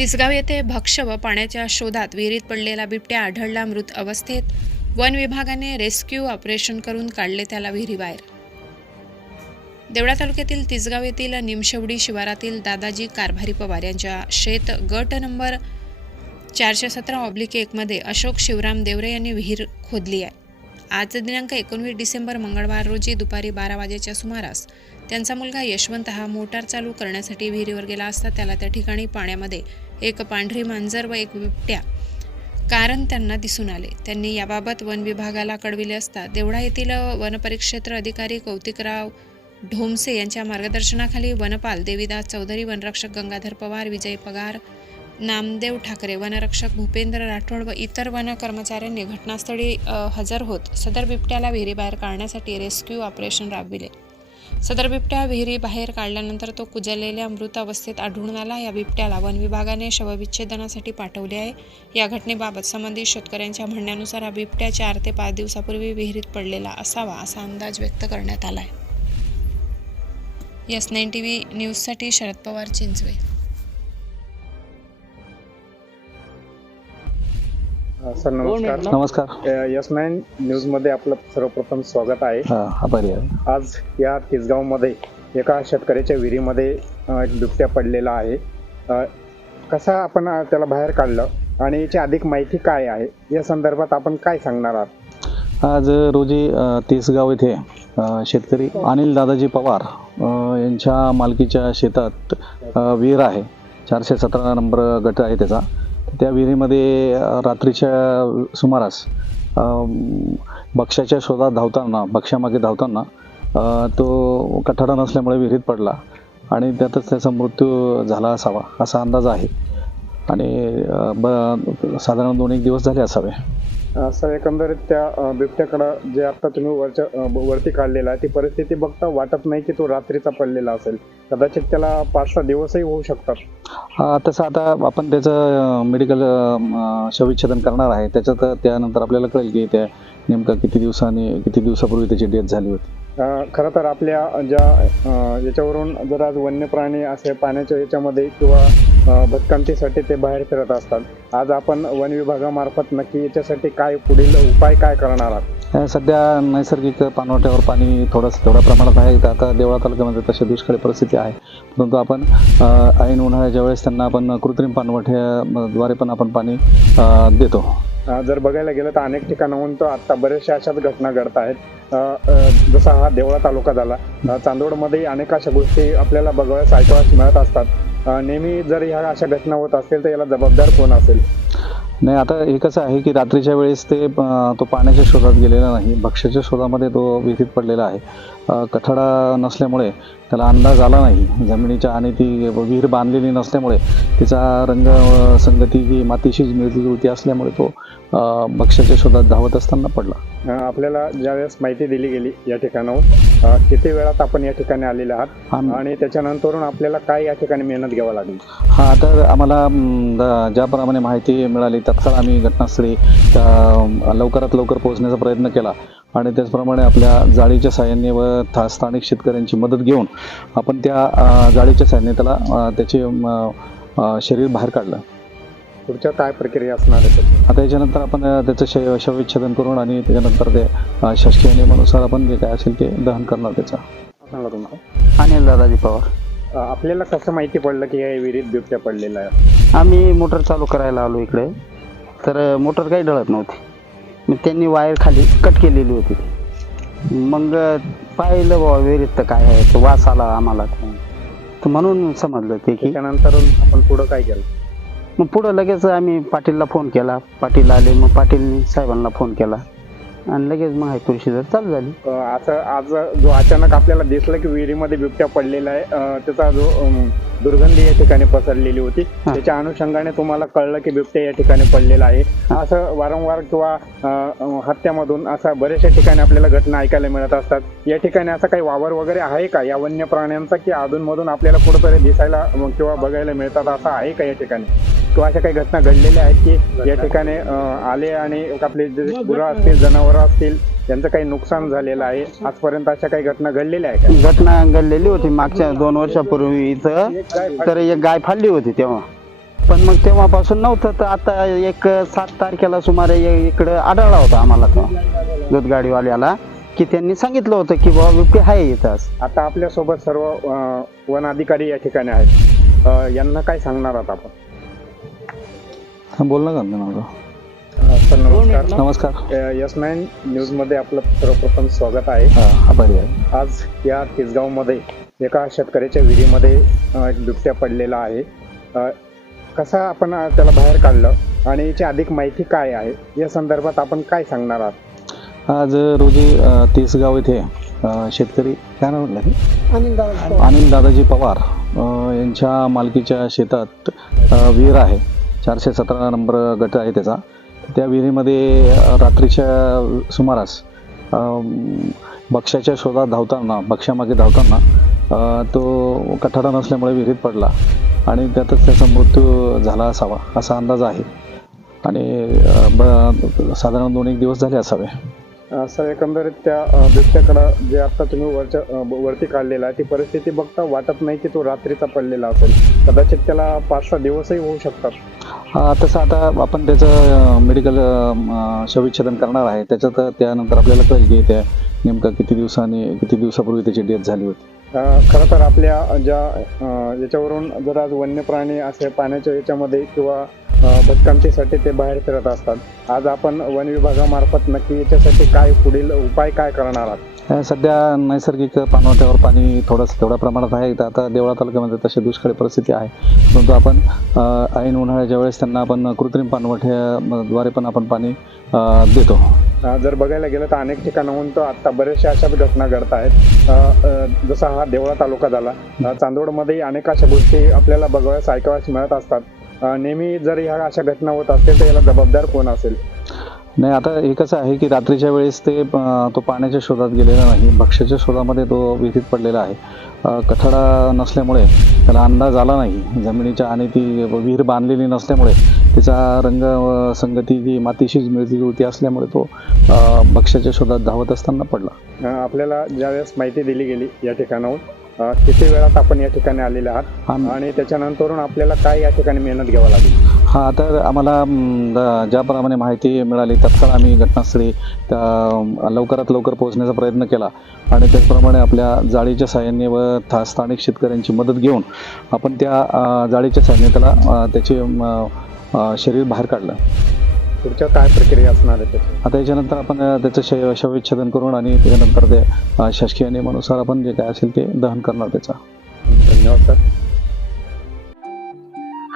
तिसगाव येथे भक्ष्य व पाण्याच्या शोधात विहिरीत पडलेला बिबट्या आढळला मृत अवस्थेत. वन विभागाने रेस्क्यू ऑपरेशन करून काढले त्याला विहिरीबाहेर देवळा तालुक्यातील तिसगाव येथील निमशेवडी शिवारातील दादाजी कारभारी पवार यांच्या शेत गट नंबर चारशे सतरा ऑब्लिक एकमध्ये अशोक शिवराम देवरे यांनी विहीर खोदली आहे. आज दिनांक एकोणवीस डिसेंबर मंगळवार रोजी दुपारी बारा वाजेच्या सुमारास. त्यांचा मुलगा यशवंत हा मोटार चालू करण्यासाठी विहिरीवर गेला असता त्याला त्या ठिकाणी पाण्यामध्ये एक पांढरी मांजर व एक बिबट्या कारण त्यांना दिसून आले. त्यांनी याबाबत वन विभागाला कळविले असता देवळा येथील वनपरिक्षेत्र अधिकारी कौतिकराव ढोमसे यांच्या मार्गदर्शनाखाली वनपाल देविदास चौधरी वनरक्षक गंगाधर पवार विजय पगार नामदेव ठाकरे वनरक्षक भूपेंद्र राठोड व इतर वन कर्मचाऱ्यांनी घटनास्थळी हजर होत सदर बिबट्याला विहिरीबाहेर काढण्यासाठी रेस्क्यू ऑपरेशन राबविले. सदर बिबट्या विहिरी बाहेर काढल्यानंतर तो कुजलेल्या मृत अवस्थेत आढळून आला. या बिबट्याला वन विभागाने शवविच्छेदनासाठी पाठवले आहे. या घटनेबाबत संबंधित शेतकऱ्यांच्या म्हणण्यानुसार हा बिबट्या चार ते पाच दिवसापूर्वी विहिरीत पडलेला असावा असा अंदाज व्यक्त करण्यात आला आहे यस नाईन टी व्ही न्यूजसाठी शरद पवार चिंचवे. सर नमस्कार. नमस्कार. यस नाईन न्यूजमध्ये आपलं सर्वप्रथम स्वागत आहे. हा आज या तिसगावमध्ये एका शेतकऱ्याच्या विहिरीमध्ये बिबट्या पडलेला आहे. कसा आपण त्याला बाहेर काढलं आणि याची अधिक माहिती काय आहे? या संदर्भात आपण काय सांगणार आहात? आज रोजी तिसगाव येथे शेतकरी अनिल दादाजी पवार यांच्या मालकीच्या शेतात विहीर आहे. चारशे सतरा नंबर गट आहे त्याचा. त्या विहिरीमध्ये रात्रीच्या सुमारास बक्ष्याच्या शोधात धावताना बक्ष्यामागे धावताना तो कठाडा नसल्यामुळे विहिरीत पडला आणि त्यातच त्याचा मृत्यू झाला असावा असा अंदाज आहे. आणि ब साधारण दोन एक दिवस झाले असावे. सर एकंदरीत त्या बिबट्याकडं जे आता तुम्ही वरच्या वरती काढलेला आहे ती परिस्थिती बघता वाटत नाही की तो रात्रीचा पडलेला असेल. कदाचित त्याला पाच सहा दिवसही होऊ शकतात. तसं आता आपण त्याचं मेडिकल शवविच्छेदन करणार आहे. त्याच्यात त्यानंतर आपल्याला कळेल की त्या नेमकं किती दिवसांनी किती दिवसापूर्वी त्याची डेथ झाली होती. खरं तर आपल्या ज्या याच्यावरून जर आज वन्य प्राणी असे पाण्याच्या याच्यामध्ये किंवा भटकंतीसाठी ते बाहेर फिरत असतात. आज आपण वन विभागामार्फत नक्की याच्यासाठी काय पुढील उपाय काय करणार आहात? सध्या नैसर्गिक पाणवठ्यावर पाणी थोडंसं तेवढ्या प्रमाणात आहे. तर आता देवळा तालुक्यामध्ये तशी दुष्काळी परिस्थिती आहे. परंतु आपण ऐन उन्हाळ्याच्या वेळेस त्यांना आपण कृत्रिम पाणवठ्याद्वारे पण आपण पाणी देतो. जर बघायला गेलं तर अनेक ठिकाणाहून तर आता बऱ्याचशा अशाच घटना घडत आहेत. जसा हा देवळा तालुका झाला चांदोडमध्ये अनेक अशा गोष्टी आपल्याला बघायला ऐकवायला मिळत असतात. नेहमी जर ह्या अशा घटना होत असेल तर याला जबाबदार कोण असेल? नाही आता हे कसं आहे की रात्रीच्या वेळेस ते तो पाण्याच्या शोधात गेलेला नाही. भक्ष्याच्या शोधामध्ये तो विहिरीत पडलेला आहे. कठडा नसल्यामुळे त्याला अंदाज आला नाही. जमिनीच्या आणि ती विहीर बांधलेली नसल्यामुळे तिचा रंग संगती ही मातीशी मिळती जुळती असल्यामुळे तो भक्ष्याच्या शोधात धावत असताना पडला. आपल्याला ज्यावेळेस माहिती दिली गेली या ठिकाणाहून अ, किती वेळात आपण या ठिकाणी आलेले आहात? आणि त्याच्यानंतरून आपल्याला काय या ठिकाणी मेहनत घ्यावी लागली? हा आता आम्हाला ज्याप्रमाणे माहिती मिळाली तत्काळ आम्ही घटनास्थळी त्या, लवकरात लवकर पोहोचण्याचा प्रयत्न केला. आणि त्याचप्रमाणे आपल्या जाळीच्या साह्याने व था- स्थानिक शेतकऱ्यांची मदत घेऊन आपण त्या जाळीच्या साह्याने त्याला त्याचे शरीर बाहेर काढलं. पुढच्या काय प्रक्रिया असणार आहे? आता याच्यानंतर आपण त्याचं शव शवविच्छेदन करून आणि त्याच्यानंतर ते शासकीय नियमानुसार आपण जे काय असेल ते दहन करणार त्याचं. अनिल दादाजी पवार. आपल्याला कसं माहिती पडलं की या विहिरीत बिबट्या पडलेला आहे? आम्ही मोटर चालू करायला आलो इकडे. तर मोटर काही डळत नव्हती. मग त्यांनी वायर खाली कट केलेली होती. मग पाहिलं बाबा विहिरीत तर काय आहे तो वास आला आम्हाला. तर म्हणून समजलं ते की त्याच्यानंतर आपण पुढं काय केलं? मग पुढं लगेच आम्ही पाटीलला फोन केला. पाटील आले मग पाटीलनी साहेबांना फोन केला. आणि लगेच मग प्रोसिजर चालू झाली. असं आज जो अचानक आपल्याला दिसलं की विहिरीमध्ये बिबट्या पडलेला आहे त्याचा जो दुर्गंधी या ठिकाणी पसरलेली होती. त्याच्या अनुषंगाने तुम्हाला कळलं की बिबट्या या ठिकाणी पडलेला आहे. असं वारंवार किंवा हत्यामधून असा बऱ्याचशा ठिकाणी आपल्याला घटना ऐकायला मिळत असतात. या ठिकाणी असा काही वावर वगैरे आहे का? या वन्य प्राण्यांचा की अधूनमधून आपल्याला कुठेतरी दिसायला किंवा बघायला मिळतात असं आहे का या ठिकाणी? किंवा अशा काही घटना घडलेल्या आहेत की या ठिकाणी आले आणि आपले जे गुरं असतील जनावरं असतील त्यांचं काही नुकसान झालेलं आहे. आजपर्यंत अशा काही घटना घडलेल्या आहे घटना घडलेली होती मागच्या दोन वर्षापूर्वी इथं. तर एक गाय फाडली होती तेव्हा. पण मग तेव्हापासून नव्हतं तर आता एक सात तारखेला सुमारे इकडं आढळला होता आम्हाला तो दूध गाडीवाल्याला की त्यांनी सांगितलं होतं की बाबा बिबटे आहे इथं. आता आपल्यासोबत सर्व अ, वन अधिकारी या ठिकाणी आहेत. अ, यांना काय सांगणार आहात आपण? बोल ना का सर नमस्कार. नमस्कार. यस नाईन न्यूजमध्ये आपलं सर्वप्रथम स्वागत आहे. हा, आज या तिसगावमध्ये एका शेतकऱ्याच्या विहिरीमध्ये बिबट्या पडलेला आहे. कसा आपण त्याला बाहेर काढलं आणि याची अधिक माहिती काय आहे? या संदर्भात आपण काय सांगणार आहात? आज रोजी तिसगाव येथे शेतकरी काय नाव म्हटलं? ते? अनिल दादाजी पवार यांच्या मालकीच्या शेतात विहीर आहे. चारशे सतरा नंबर गट आहे त्याचा. त्या विहिरीमध्ये रात्रीच्या सुमारास बक्ष्याच्या शोधात धावताना बक्षामागे धावताना तो कठाडा नसल्यामुळे विहिरीत पडला आणि त्यातच त्याचा मृत्यू झाला असावा असा अंदाज आहे. आणि ब साधारण दोन एक दिवस झाले असावे. सर एकंदरीत त्या बिबट्याकडं जे आता तुम्ही वरच्या वरती काढलेला आहे ती परिस्थिती बघता वाटत नाही की तो रात्रीचा पडलेला असेल. कदाचित त्याला पाच सहा दिवसही होऊ शकतात. तसं आता आपण त्याचं मेडिकल शवविच्छेदन करणार आहे. त्याच्यात त्यानंतर आपल्याला कळेल की त्या नेमकं किती दिवसांनी किती दिवसापूर्वी त्याची डेथ झाली होती. खरं तर आपल्या ज्या याच्यावरून जर आज वन्य प्राणी असे पाण्याच्या याच्यामध्ये किंवा अ, ते बाहेर फिरत असतात. आज आपण वन विभागामार्फत नक्की याच्यासाठी काय पुढील उपाय काय करणार आहात? सध्या नैसर्गिक पाणवठ्यावर पाणी थोडंसं तेवढ्या प्रमाणात आहे. तर आता देवळा तालुक्यामध्ये तशी दुष्काळी परिस्थिती आहे. परंतु आपण ऐन उन्हाळ्याच्या वेळेस त्यांना आपण कृत्रिम पाणवठ्याद्वारे पण आपण पाणी देतो. जर बघायला गेलं तर अनेक ठिकाणाहून तर आत्ता बऱ्याचशा अशा घटना घडत आहेत. जसा हा देवळा तालुका झाला चांदोडमध्येही अनेक अशा गोष्टी आपल्याला बघाव्यास ऐकाव्यास मिळत असतात. नेहमी जर ह्या अशा घटना होत असतील तर याला जबाबदार कोण असेल? नाही आता हे कसं आहे की रात्रीच्या वेळेस ते तो पाण्याच्या शोधात गेलेला नाही. भक्ष्याच्या शोधामध्ये तो विहिरीत पडलेला आहे. कठडा नसल्यामुळे त्याला अंदाज आला नाही. जमिनीच्या आणि ती विहीर बांधलेली नसल्यामुळे तिचा रंग संगती जी मातीशीच मिळती जुळती असल्यामुळे तो भक्ष्याच्या शोधात धावत असताना पडला. आपल्याला ज्यावेळेस माहिती दिली गेली या ठिकाणाहून किती वेळात आपण या ठिकाणी आलेले आहात? आणि त्याच्यानंतरून आपल्याला काय या ठिकाणी मेहनत घ्यावी लागेल? हा तर आम्हाला ज्याप्रमाणे माहिती मिळाली तत्काळ आम्ही घटनास्थळी त्या लवकरात लवकर पोहोचण्याचा प्रयत्न केला. आणि त्याचप्रमाणे आपल्या जाळीच्या साह्याने व था स्थानिक शेतकऱ्यांची मदत घेऊन आपण त्या जाळीच्या साह्याने त्याला त्याचे शरीर बाहेर काढलं. पुढच्या काय प्रक्रिया असणार आहे त्याची? आता याच्यानंतर आपण त्याचं शव शवविच्छेदन करून आणि त्याच्यानंतर ते अ, शासकीय नियमानुसार आपण जे काय असेल ते दहन करणार त्याचा. धन्यवाद सर.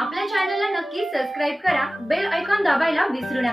आपल्या चॅनलला नक्की सबस्क्राईब करा बेल ऐकॉन दाबायला विसरू नका.